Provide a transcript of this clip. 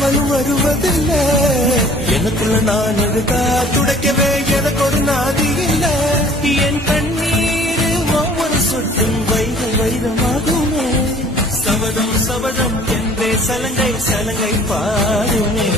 எவனும் வருவதில்லை. எனக்குள்ள நான் எழுதா துடைக்கவே எனக்கு ஒரு நாதி இல்லை. என் கண்ணீர் ஒவ்வொரு சொட்டும் வைரமாகுமே. சபதம் சபதம் என்றே சலங்கை சலங்கை பாடுமே.